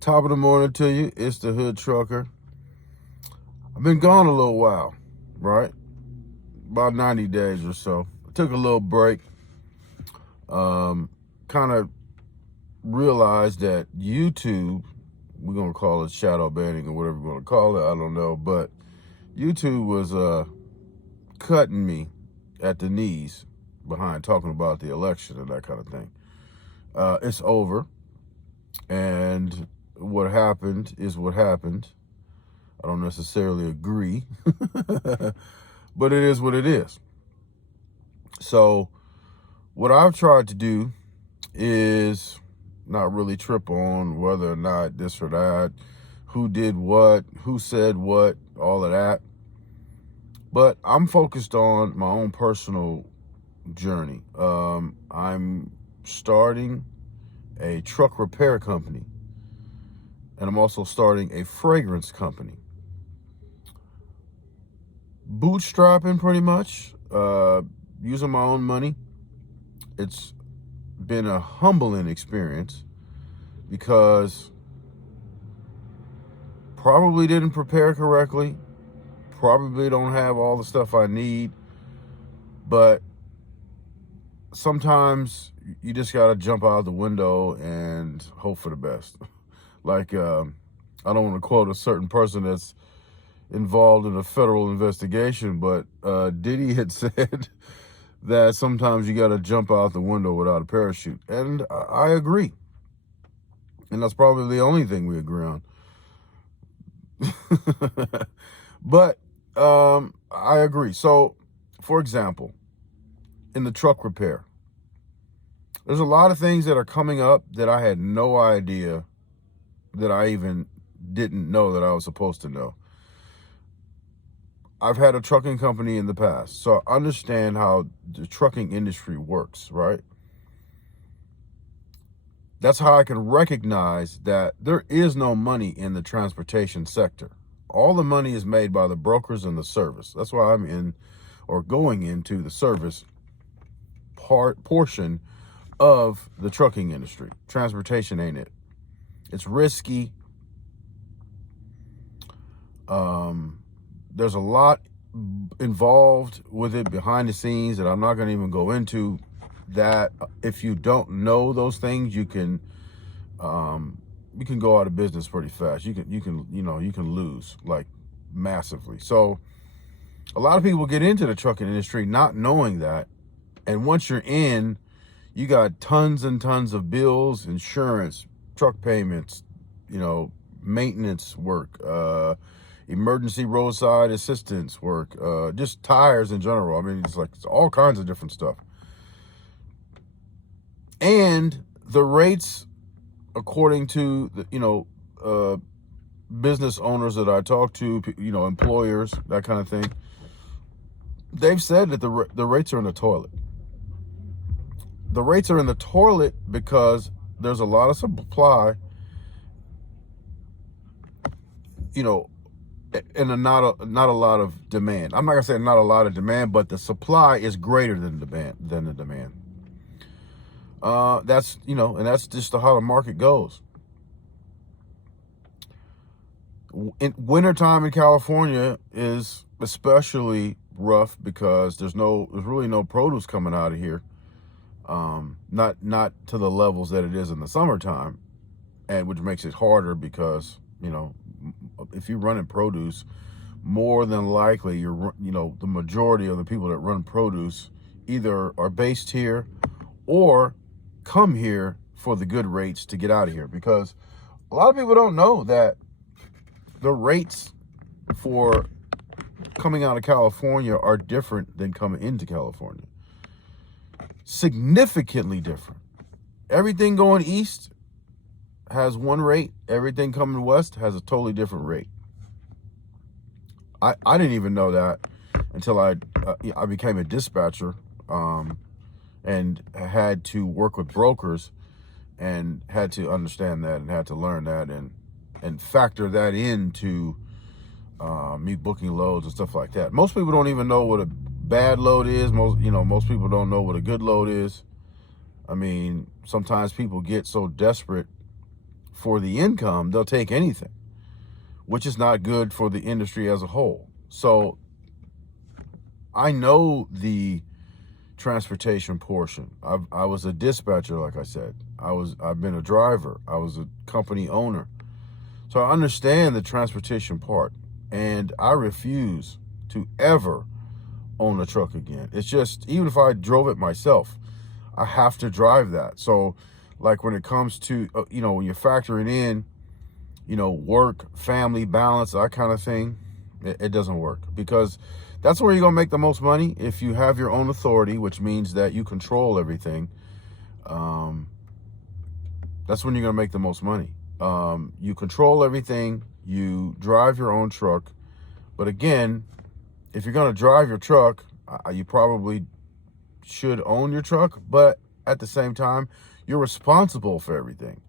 Top of the morning to you. It's the Hood Trucker. I've been gone a little while, right? About 90 days or so. I took a little break. Kind of realized that YouTube, we're going to call it shadow banning or whatever we're going to call it. I don't know. But YouTube was cutting me at the knees behind talking about the election and that kind of thing. It's over. And what happened is what happened. I don't necessarily agree, but it is what it is. So what I've tried to do is not really trip on whether or not this or that, who did what, who said what, all of that. But I'm focused on my own personal journey. I'm starting a truck repair company, and I'm also starting a fragrance company. Bootstrapping pretty much, using my own money. It's been a humbling experience because probably didn't prepare correctly, probably don't have all the stuff I need, but sometimes you just gotta jump out the window and hope for the best. Like, I don't want to quote a certain person that's involved in a federal investigation, but Diddy had said that sometimes you got to jump out the window without a parachute. And I agree. And that's probably the only thing we agree on. But I agree. So, for example, in the truck repair, there's a lot of things that are coming up that I had no idea that I even didn't know that I was supposed to know. I've had a trucking company in the past, so I understand how the trucking industry works, right? That's how I can recognize that there is no money in the transportation sector. All the money is made by the brokers and the service. That's why I'm in or going into the service portion of the trucking industry. Transportation ain't it. It's risky. There's a lot involved with it behind the scenes that I'm not going to even go into. That if you don't know those things, you can go out of business pretty fast. You can lose like massively. So a lot of people get into the trucking industry not knowing that, and once you're in, you got tons and tons of bills, insurance, truck payments, maintenance work, emergency roadside assistance work, just tires in general. I mean, it's all kinds of different stuff. And the rates, according to the, business owners that I talk to, employers, that kind of thing, they've said that the rates are in the toilet. The rates are in the toilet because there's a lot of supply, and not a lot of demand. I'm not gonna say not a lot of demand, but the supply is greater than the demand. That's and that's just how the market goes. In wintertime in California is especially rough because there's really no produce coming out of here. Not to the levels that it is in the summertime, and which makes it harder because if you're running produce, more than likely the majority of the people that run produce either are based here or come here for the good rates to get out of here, because a lot of people don't know that the rates for coming out of California are different than coming into California. Significantly different. Everything going east has one rate. Everything coming west has a totally different rate. I didn't even know that until I became a dispatcher, and had to work with brokers and had to understand that and had to learn that and factor that into me booking loads and stuff like that. Most people don't even know what a bad load is. Most people don't know what a good load is. I mean, sometimes people get so desperate for the income, they'll take anything, which is not good for the industry as a whole. So I know the transportation portion. I was a dispatcher, like I said. I've been a driver. I was a company owner. So I understand the transportation part, and I refuse to ever own a truck again. It's just, even if I drove it myself, I have to drive that. So like when it comes to, when you're factoring in, work, family balance, that kind of thing, it doesn't work, because that's where you're going to make the most money. If you have your own authority, which means that you control everything, that's when you're going to make the most money. You control everything, you drive your own truck. But again, if you're going to drive your truck, you probably should own your truck, but at the same time, you're responsible for everything.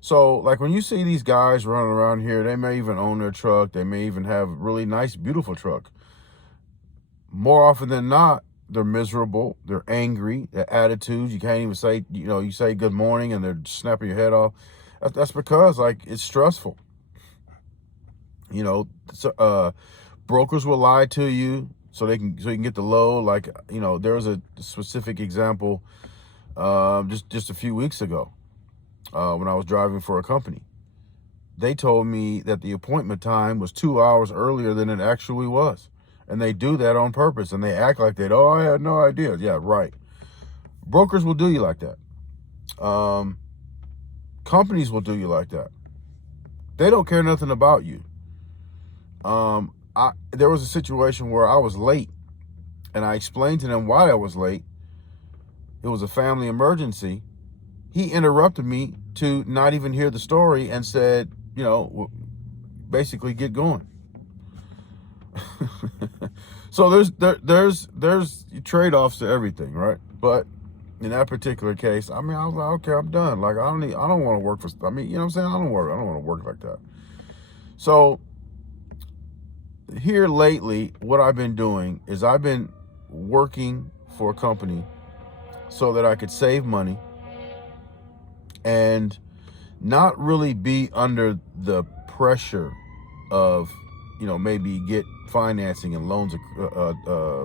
So like when you see these guys running around here, they may even own their truck. They may even have a really nice, beautiful truck. More often than not, they're miserable. They're angry. Their attitudes, you can't even say, you say good morning and they're snapping your head off. That's because it's stressful. Brokers will lie to you so you can get the load. There was a specific example just a few weeks ago when I was driving for a company. They told me that the appointment time was 2 hours earlier than it actually was. And they do that on purpose, and they act like I had no idea. Yeah, right. Brokers will do you like that. Companies will do you like that. They don't care nothing about you. There was a situation where I was late, and I explained to them why I was late. It was a family emergency. He interrupted me to not even hear the story and said, basically get going. So there's trade-offs to everything, right? But in that particular case, I was like, okay, I'm done. I don't want to work for, you know what I'm saying? I don't want to work like that. So here lately, what I've been doing is I've been working for a company so that I could save money and not really be under the pressure of, maybe get financing and loans,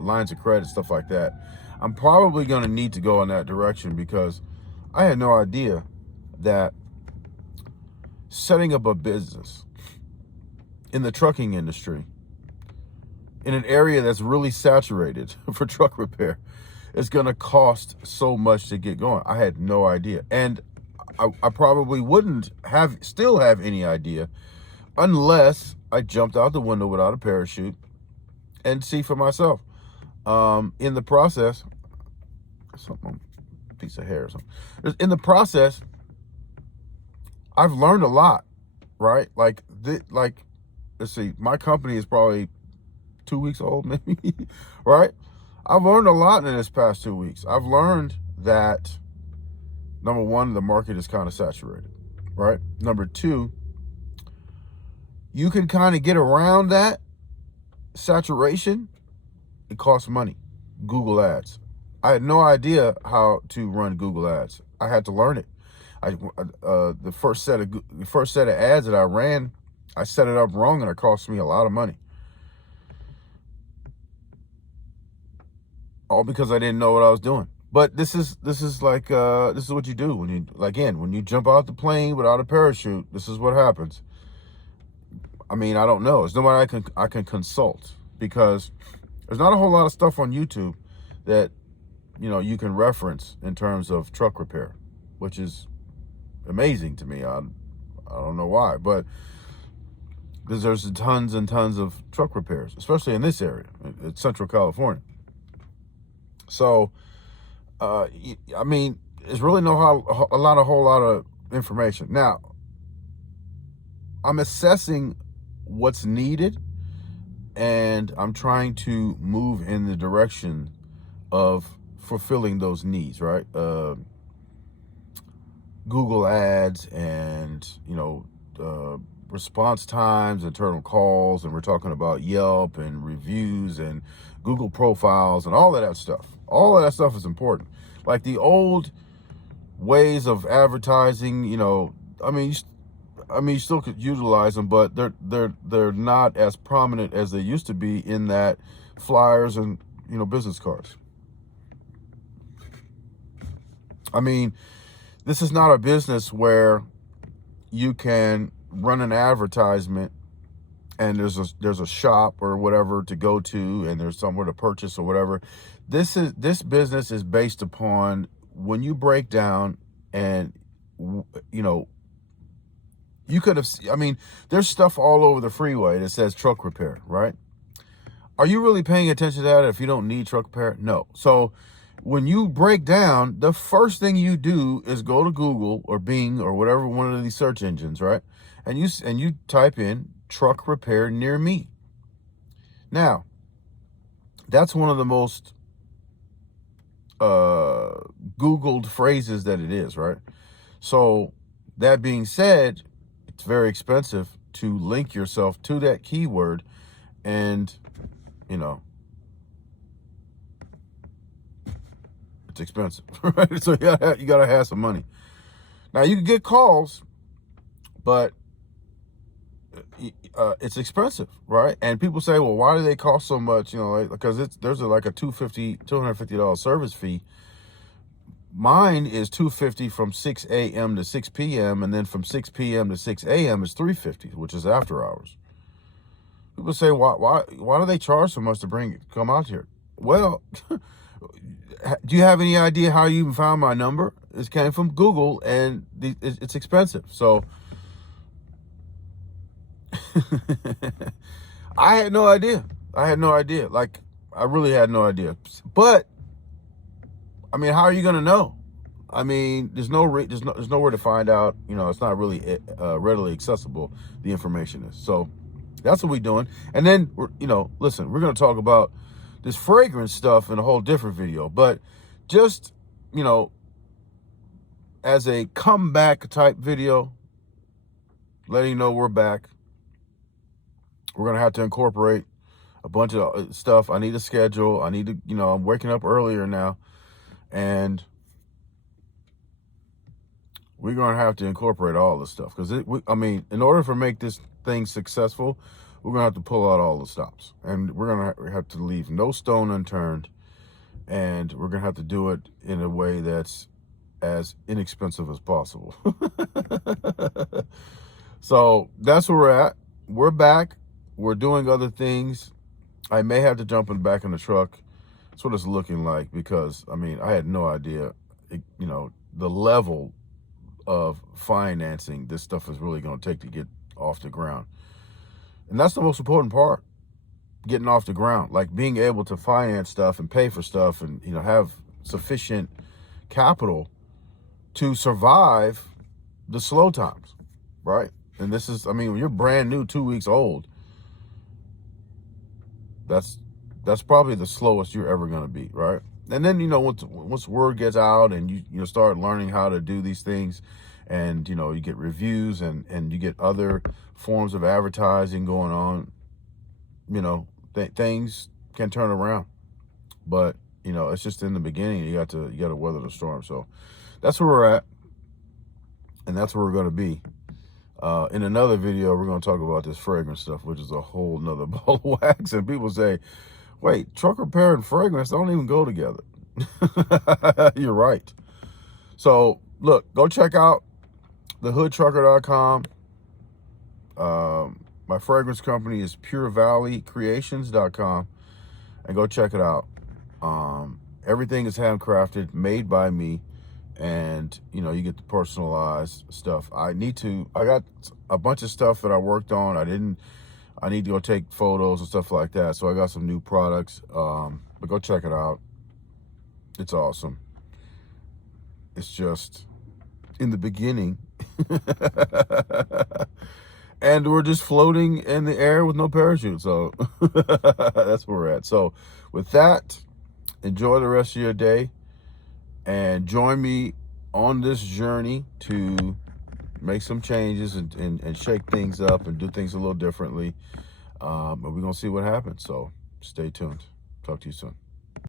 lines of credit, stuff like that. I'm probably going to need to go in that direction, because I had no idea that setting up a business in the trucking industry in an area that's really saturated for truck repair is going to cost so much to get going. I had no idea. And I probably wouldn't still have any idea unless I jumped out the window without a parachute and see for myself. In the process, piece of hair or something. In the process, I've learned a lot, right? Let's see, my company is probably 2 weeks old, maybe, right? I've learned a lot in this past 2 weeks. I've learned that, number one, the market is kind of saturated, right? Number two, you can kind of get around that saturation. It costs money. Google Ads. I had no idea how to run Google Ads. I had to learn it. The first set of ads that I ran, I set it up wrong, and it cost me a lot of money. All because I didn't know what I was doing. But this is what you do when you jump out the plane without a parachute. This is what happens. I don't know. There's nobody I can consult, because there's not a whole lot of stuff on YouTube that you can reference in terms of truck repair, which is amazing to me. I don't know why, but there's tons and tons of truck repairs, especially in this area, in Central California. So, it's really a whole lot of information. Now, I'm assessing what's needed, and I'm trying to move in the direction of fulfilling those needs, right? Google Ads and, response times, internal calls, and we're talking about Yelp and reviews and Google profiles and all of that stuff. All of that stuff is important. Like the old ways of advertising, I mean, you still could utilize them, but they're not as prominent as they used to be in that flyers and, you know, business cards. I mean, this is not a business where you can run an advertisement and there's a shop or whatever to go to and there's somewhere to purchase or whatever. This business is based upon when you break down and, you know, you could have, I mean, there's stuff all over the freeway that says truck repair, right? Are you really paying attention to that if you don't need truck repair? No. So when you break down, the first thing you do is go to Google or Bing or whatever, one of these search engines, right? And you type in truck repair near me. Now, that's one of the most Googled phrases that it is, right? So that being said, it's very expensive to link yourself to that keyword, and, you know, it's expensive, right? So you gotta have some money. Now you can get calls, but it's expensive, right? And people say, well, why do they cost so much? You know, like, because there's like a $250 service fee. Mine is $250 from 6 a.m. to 6 p.m. and then from 6 p.m. to 6 a.m. is $350, which is after hours. People say, why do they charge so much to come out here? Well, do you have any idea how you even found my number? It came from Google, and it's expensive. So I had no idea. Like, I really had no idea. But I mean, how are you going to know? I mean, there's nowhere to find out. You know, it's not really readily accessible, the information is. So that's what we're doing. And then, listen, we're going to talk about this fragrance stuff in a whole different video. But just, you know, as a comeback type video, letting you know we're back. We're going to have to incorporate a bunch of stuff. I need a schedule. I need to, you know, I'm waking up earlier now. And we're going to have to incorporate all this stuff. Because, I mean, in order for make this thing successful, we're going to have to pull out all the stops. And we're going to have to leave no stone unturned. And we're going to have to do it in a way that's as inexpensive as possible. So that's where we're at. We're back. We're doing other things. I may have to jump back in the truck. That's what it's looking like, because, I mean, I had no idea, you know, the level of financing this stuff is really going to take to get off the ground. And that's the most important part, getting off the ground, like being able to finance stuff and pay for stuff and, you know, have sufficient capital to survive the slow times, right? And this is, I mean, when you're brand new, 2 weeks old, that's probably the slowest you're ever going to be, right? And then, you know, once word gets out and you start learning how to do these things, and, you know, you get reviews and you get other forms of advertising going on, you know, things can turn around. But, you know, it's just in the beginning. You got to weather the storm. So that's where we're at, and that's where we're going to be. In another video, we're going to talk about this fragrance stuff, which is a whole nother ball of wax. And people say, wait, truck repair and fragrance don't even go together. You're right. So look, go check out thehoodtrucker.com. My fragrance company is purevalleycreations.com, and go check it out. Everything is handcrafted, made by me. And, you know, you get the personalized stuff. I got a bunch of stuff that I worked on. I need to go take photos and stuff like that. So I got some new products. But go check it out. It's awesome. It's just in the beginning. And we're just floating in the air with no parachute. So that's where we're at. So with that, enjoy the rest of your day. And join me on this journey to make some changes and shake things up and do things a little differently. And we're going to see what happens. So stay tuned. Talk to you soon.